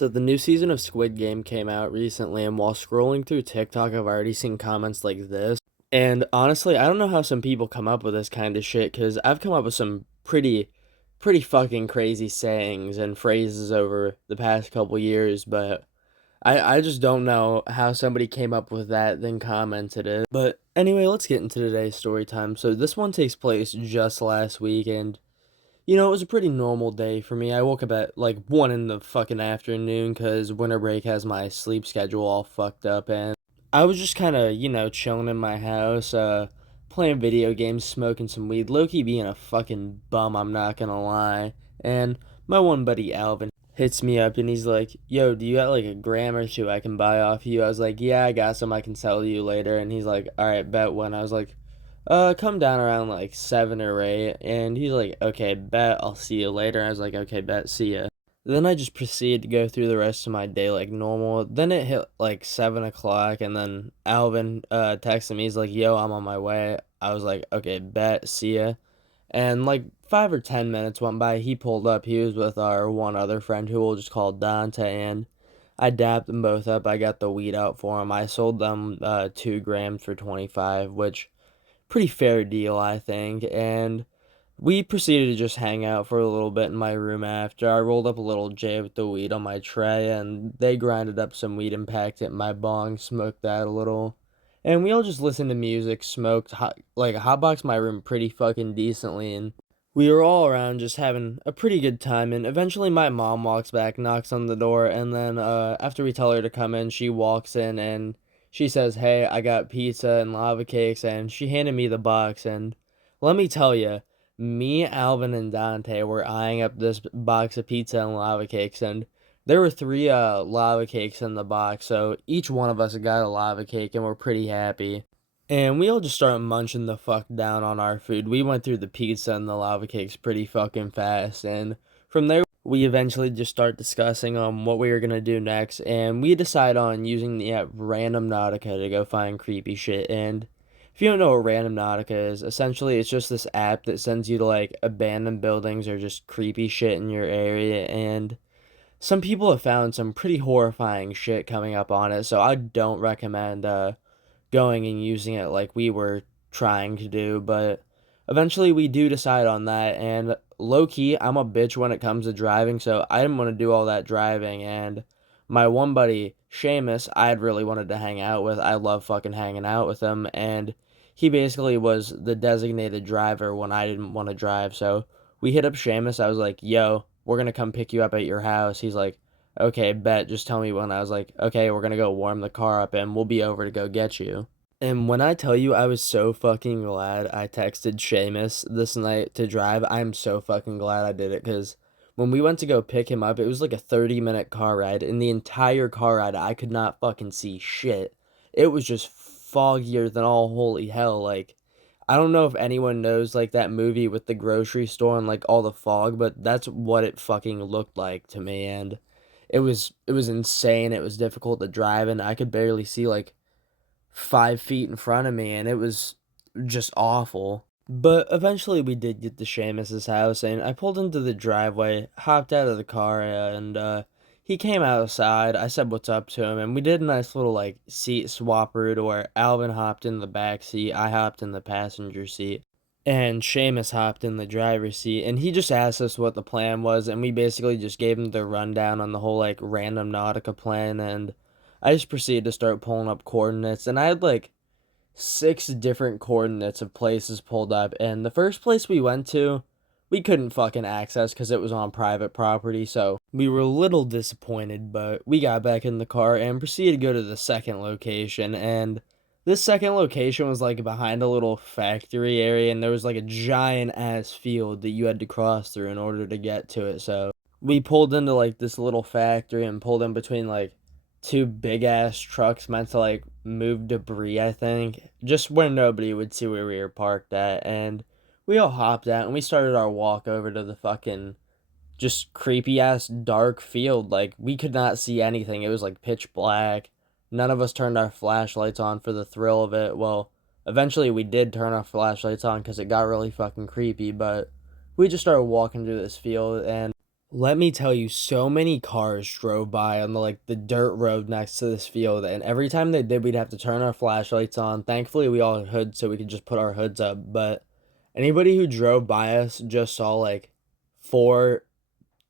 So the new season of Squid Game came out recently, and while scrolling through TikTok, I've already seen comments like this. And honestly, I don't know how some people come up with this kind of shit, because I've come up with some pretty fucking crazy sayings and phrases over the past couple years, but I just don't know how somebody came up with that, then commented it. But anyway, let's get into today's story time. So this one takes place just last week, and it was a pretty normal day for me. I woke up at like 1 in the fucking afternoon because winter break has my sleep schedule all fucked up. And I was just kind of, chilling in my house, playing video games, smoking some weed. Low-key being a fucking bum, I'm not gonna lie. And my one buddy Alvin hits me up and he's like, yo, do you got like a gram or two I can buy off you? I was like, yeah, I got some I can sell you later. And he's like, all right, bet when. I was like, come down around like 7 or 8, and he's like, okay, bet, I'll see you later. I was like, okay, bet, see ya. Then I just proceeded to go through the rest of my day like normal. Then it hit like 7 o'clock, and then Alvin texted me. He's like, yo, I'm on my way. I was like, okay, bet, see ya. And like 5 or 10 minutes went by. He pulled up. He was with our one other friend who we'll just call Dante, and I dapped them both up. I got the weed out for them. I sold them 2 grams for 25, which pretty fair deal, I think. And we proceeded to just hang out for a little bit in my room after. I rolled up a little J with the weed on my tray, and they grinded up some weed and packed it in my bong, smoked that a little. And we all just listened to music, smoked, hotboxed my room pretty fucking decently, and we were all around just having a pretty good time. And eventually my mom walks back, knocks on the door, and then after we tell her to come in, she walks in and she says, hey, I got pizza and lava cakes, and she handed me the box. And let me tell you, me, Alvin, and Dante were eyeing up this box of pizza and lava cakes, and there were three lava cakes in the box, so each one of us got a lava cake, and we're pretty happy. And we all just started munching the fuck down on our food. We went through the pizza and the lava cakes pretty fucking fast, and from there we eventually just start discussing what we were gonna do next, and we decide on using the app Random Nautica to go find creepy shit. And if you don't know what Random Nautica is, essentially it's just this app that sends you to like abandoned buildings or just creepy shit in your area. And some people have found some pretty horrifying shit coming up on it, so I don't recommend going and using it like we were trying to do. But eventually we do decide on that, and low key, I'm a bitch when it comes to driving, so I didn't want to do all that driving. And my one buddy, Seamus, I'd really wanted to hang out with. I love fucking hanging out with him, and he basically was the designated driver when I didn't want to drive. So we hit up Seamus. I was like, yo, we're gonna come pick you up at your house. He's like, okay, bet, just tell me when. I was like, okay, we're gonna go warm the car up and we'll be over to go get you. And when I tell you I was so fucking glad I texted Seamus this night to drive, I'm so fucking glad I did it, because when we went to go pick him up, it was like a 30-minute car ride. In the entire car ride, I could not fucking see shit. It was just foggier than all holy hell. Like, I don't know if anyone knows like that movie with the grocery store and like all the fog, but that's what it fucking looked like to me. And it was insane. It was difficult to drive, and I could barely see like 5 feet in front of me, and it was just awful. But eventually we did get to Seamus's house, and I pulled into the driveway, hopped out of the car, and he came outside. I said what's up to him, and we did a nice little like seat swapper where Alvin hopped in the back seat, I hopped in the passenger seat, and Seamus hopped in the driver's seat. And he just asked us what the plan was, and we basically just gave him the rundown on the whole like random Nautica plan. And I just proceeded to start pulling up coordinates, and I had like 6 different coordinates of places pulled up. And the first place we went to, we couldn't fucking access because it was on private property, so we were a little disappointed. But we got back in the car and proceeded to go to the second location. And this second location was like behind a little factory area, and there was like a giant ass field that you had to cross through in order to get to it. So we pulled into like this little factory and pulled in between like two big ass trucks meant to like move debris, I think, just where nobody would see where we were parked at. And we all hopped out and we started our walk over to the fucking just creepy ass dark field. Like, we could not see anything. It was like pitch black. None of us turned our flashlights on for the thrill of it. Well, eventually we did turn our flashlights on because it got really fucking creepy. But we just started walking through this field, and Let me tell you, so many cars drove by on the dirt road next to this field, and every time they did, we'd have to turn our flashlights on. Thankfully, we all had hoods, so we could just put our hoods up. But anybody who drove by us just saw like four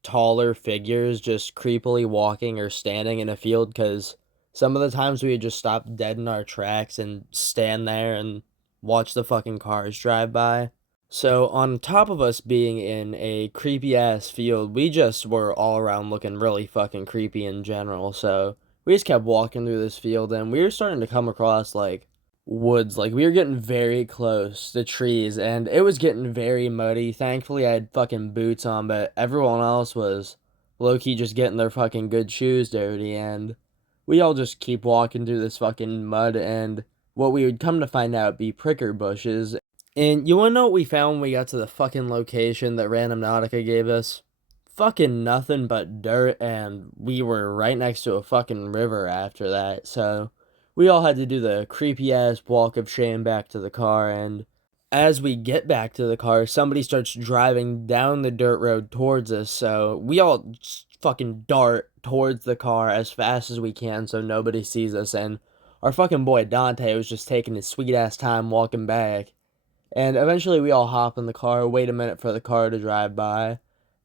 taller figures just creepily walking or standing in a field because some of the times we would just stop dead in our tracks and stand there and watch the fucking cars drive by. So, on top of us being in a creepy ass field, we just were all around looking really fucking creepy in general. So, we just kept walking through this field and we were starting to come across like woods. Like, we were getting very close to trees and it was getting very muddy. Thankfully, I had fucking boots on, but everyone else was low key just getting their fucking good shoes dirty. And we all just keep walking through this fucking mud and what we would come to find out be pricker bushes. And you wanna know what we found when we got to the fucking location that Random Nautica gave us? Fucking nothing but dirt, and we were right next to a fucking river after that, so we all had to do the creepy ass walk of shame back to the car, and as we get back to the car, somebody starts driving down the dirt road towards us, so we all just fucking dart towards the car as fast as we can so nobody sees us, and our fucking boy Dante was just taking his sweet ass time walking back. And eventually we all hop in the car, wait a minute for the car to drive by,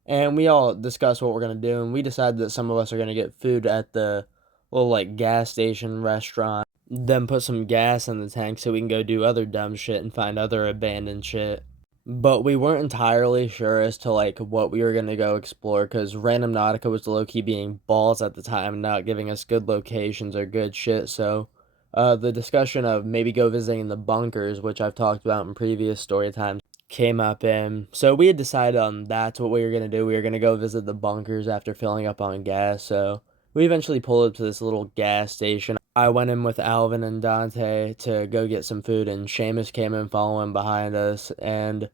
and we all discuss what we're gonna do, and we decide that some of us are gonna get food at the little like gas station restaurant, then put some gas in the tank so we can go do other dumb shit and find other abandoned shit. But we weren't entirely sure as to like what we were gonna go explore because Random Nautica was low key being balls at the time, not giving us good locations or good shit, so the discussion of maybe go visiting the bunkers, which I've talked about in previous story times, came up. And so we had decided on that's what we were going to do. We were going to go visit the bunkers after filling up on gas. So we eventually pulled up to this little gas station. I went in with Alvin and Dante to go get some food, and Seamus came in following behind us. And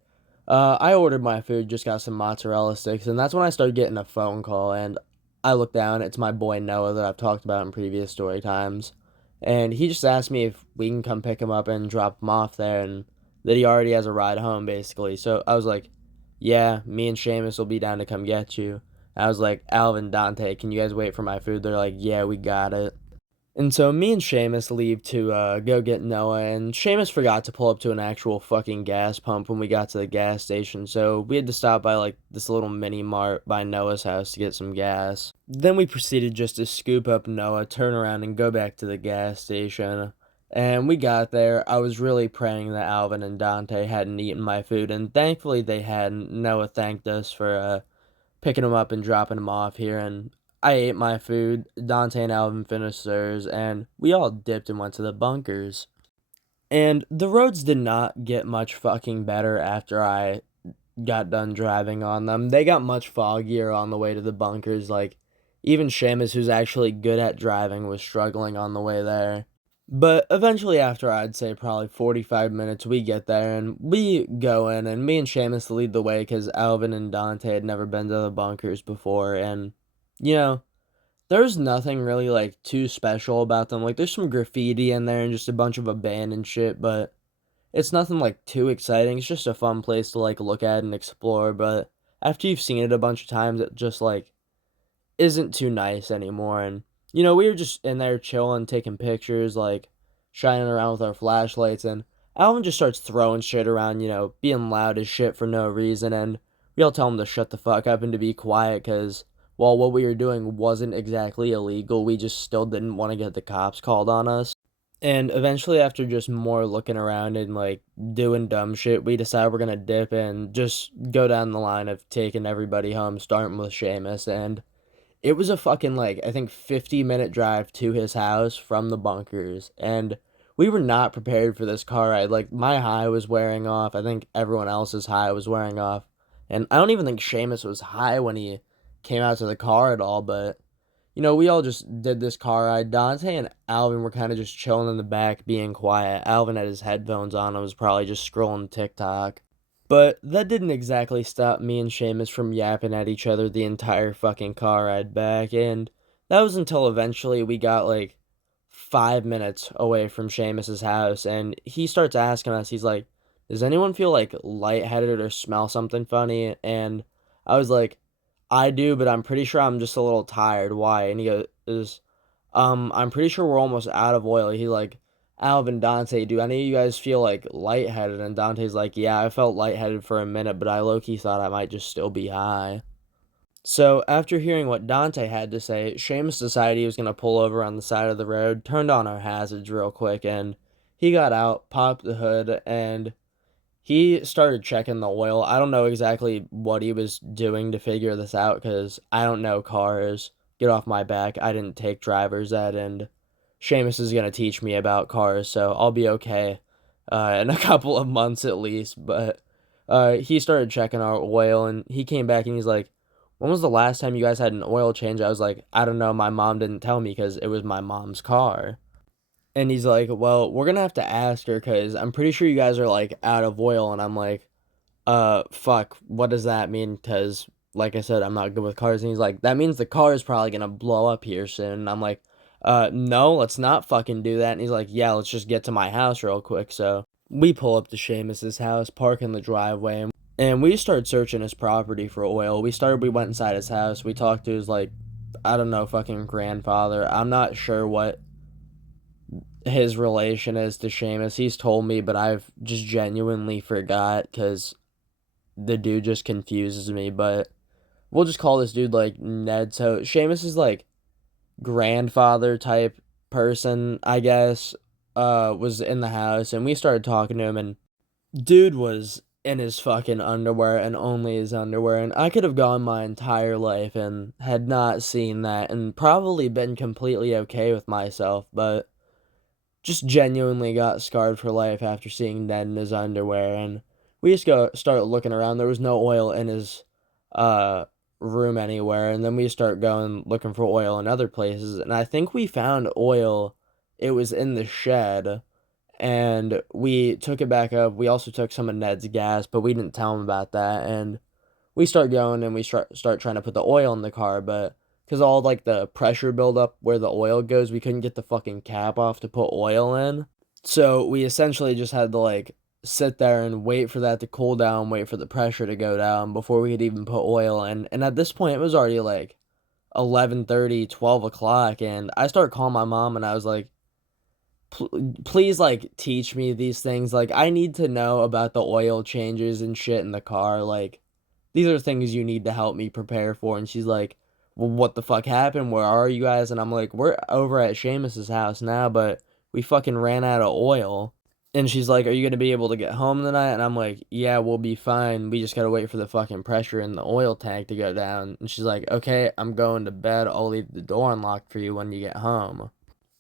I ordered my food, just got some mozzarella sticks, and that's when I started getting a phone call. And I look down, it's my boy Noah that I've talked about in previous story times. And he just asked me if we can come pick him up and drop him off there, and that he already has a ride home, basically. So I was like, yeah, me and Seamus will be down to come get you. I was like, Alvin, Dante, can you guys wait for my food? They're like, yeah, we got it. And so me and Seamus leave to go get Noah, and Seamus forgot to pull up to an actual fucking gas pump when we got to the gas station, so we had to stop by like this little mini mart by Noah's house to get some gas. Then we proceeded just to scoop up Noah, turn around, and go back to the gas station. And we got there. I was really praying that Alvin and Dante hadn't eaten my food, and thankfully they hadn't. Noah thanked us for picking him up and dropping him off here, and I ate my food. Dante and Alvin finished theirs, and we all dipped and went to the bunkers. And the roads did not get much fucking better after I got done driving on them. They got much foggier on the way to the bunkers. Like, even Seamus, who's actually good at driving, was struggling on the way there. But eventually, after I'd say probably 45 minutes, we get there and we go in, and me and Seamus lead the way because Alvin and Dante had never been to the bunkers before. And, you know, there's nothing really like too special about them. Like, there's some graffiti in there and just a bunch of abandoned shit, but it's nothing like too exciting. It's just a fun place to like look at and explore. But after you've seen it a bunch of times, it just like isn't too nice anymore. And we were just in there chilling, taking pictures, like shining around with our flashlights, and Alvin just starts throwing shit around, being loud as shit for no reason, and we all tell him to shut the fuck up and to be quiet, because while what we were doing wasn't exactly illegal, we just still didn't want to get the cops called on us. And eventually, after just more looking around and like doing dumb shit, we decide we're gonna dip and just go down the line of taking everybody home, starting with Seamus. And it was a fucking like I think 50-minute drive to his house from the bunkers, and we were not prepared for this car ride. Like my high was wearing off. I think everyone else's high was wearing off, and I don't even think Seamus was high when he came out to the car at all. But we all just did this car ride. Dante and Alvin were kind of just chilling in the back, being quiet. Alvin had his headphones on and was probably just scrolling TikTok. But that didn't exactly stop me and Seamus from yapping at each other the entire fucking car ride back, and that was until eventually we got like 5 minutes away from Seamus's house, and he starts asking us, he's like, does anyone feel like lightheaded or smell something funny? And I was like, I do, but I'm pretty sure I'm just a little tired. Why? And he goes, I'm pretty sure we're almost out of oil. He's like, Alvin, Dante, do any of you guys feel like lightheaded? And Dante's like, yeah, I felt lightheaded for a minute, but I low-key thought I might just still be high. So after hearing what Dante had to say, Seamus decided he was going to pull over on the side of the road, turned on our hazards real quick, and he got out, popped the hood, and he started checking the oil. I don't know exactly what he was doing to figure this out because I don't know cars. Get off my back. I didn't take driver's ed, and Seamus is going to teach me about cars, so I'll be okay in a couple of months at least. But he started checking our oil, and he came back and he's like, when was the last time you guys had an oil change? I was like, I don't know. My mom didn't tell me because it was my mom's car. And he's like, well, we're gonna have to ask her because I'm pretty sure you guys are like out of oil. And I'm like, fuck, what does that mean? Because, like I said, I'm not good with cars. And he's like, that means the car is probably gonna blow up here soon. And I'm like, no, let's not fucking do that. And he's like, yeah, let's just get to my house real quick. So we pull up to Seamus's house, park in the driveway, and we started searching his property for oil. We went inside his house. We talked to his, like, I don't know, fucking grandfather. I'm not sure what his relation is to Seamus. He's told me, but I've just genuinely forgot because the dude just confuses me. But we'll just call this dude like Ned. So Seamus is like grandfather type person, I guess. Was in the house and we started talking to him, and dude was in his fucking underwear and only his underwear, and I could have gone my entire life and had not seen that and probably been completely okay with myself, but just genuinely got scarred for life after seeing Ned in his underwear. And we just go start looking around. There was no oil in his uh room anywhere, and then we start going looking for oil in other places, and I think we found oil. It was in the shed, and we took it back up. We also took some of Ned's gas, but we didn't tell him about that. And we start going and we start trying to put the oil in the car, but because all like the pressure buildup where the oil goes, we couldn't get the fucking cap off to put oil in. So we essentially just had to like sit there and wait for that to cool down, wait for the pressure to go down before we could even put oil in. And at this point, it was already like 11:30, 12 o'clock, and I started calling my mom and I was like, please like teach me these things. Like I need to know about the oil changes and shit in the car. Like these are things you need to help me prepare for. And she's like, well, what the fuck happened? Where are you guys? And I'm like, we're over at Seamus's house now, but we fucking ran out of oil. And she's like, are you gonna be able to get home tonight? And I'm like, yeah, we'll be fine. We just gotta wait for the fucking pressure in the oil tank to go down. And she's like, okay, I'm going to bed. I'll leave the door unlocked for you when you get home.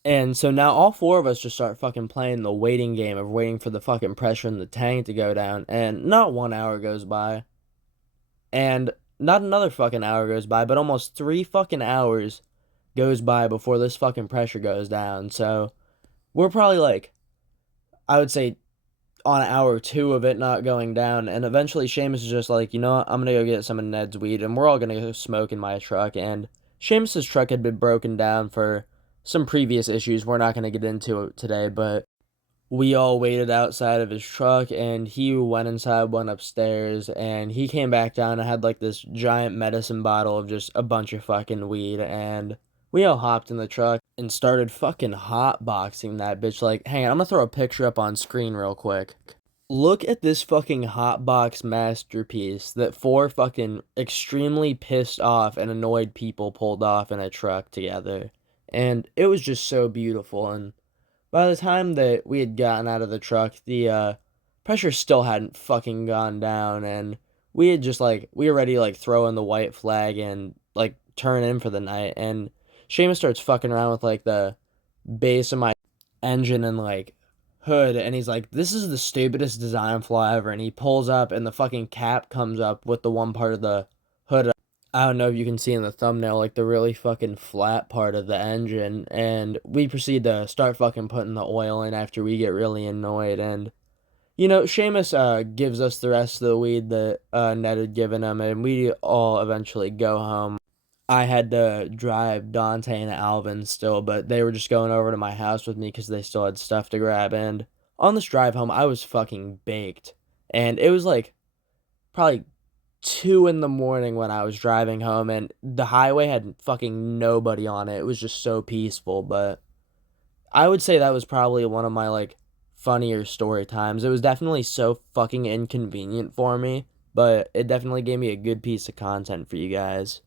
And so now all four of us just start fucking playing the waiting game of waiting for the fucking pressure in the tank to go down. And not 1 hour goes by. And not another fucking hour goes by, but almost 3 fucking hours goes by before this fucking pressure goes down. So we're probably like, I would say on hour two of it not going down. And eventually Seamus is just like, you know what? I'm gonna go get some of Ned's weed and we're all gonna go smoke in my truck. And Seamus's truck had been broken down for some previous issues we're not gonna get into it today, but we all waited outside of his truck and he went inside, went upstairs, and he came back down and had like this giant medicine bottle of just a bunch of fucking weed. And we all hopped in the truck and started fucking hotboxing that bitch. Like, hang on, I'm gonna throw a picture up on screen real quick. Look at this fucking hotbox masterpiece that four fucking extremely pissed off and annoyed people pulled off in a truck together. And it was just so beautiful. And by the time that we had gotten out of the truck, the pressure still hadn't fucking gone down, and we had just like we were ready to like throw in the white flag and like turn in for the night. And Seamus starts fucking around with like the base of my engine and like hood, and he's like, "This is the stupidest design flaw ever." And he pulls up, and the fucking cap comes up with the one part of the hood. I don't know if you can see in the thumbnail, like the really fucking flat part of the engine, and we proceed to start fucking putting the oil in after we get really annoyed. And Seamus gives us the rest of the weed that Ned had given him, and we all eventually go home. I had to drive Dante and Alvin still, but they were just going over to my house with me because they still had stuff to grab. And on this drive home, I was fucking baked, and it was like probably 2 in the morning when I was driving home, and the highway had fucking nobody on it. It was just so peaceful, but I would say that was probably one of my like funnier story times. It was definitely so fucking inconvenient for me, but it definitely gave me a good piece of content for you guys.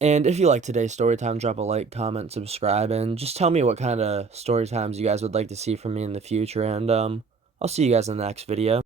And if you like today's story time, drop a like, comment, subscribe, and just tell me what kind of story times you guys would like to see from me in the future. And I'll see you guys in the next video.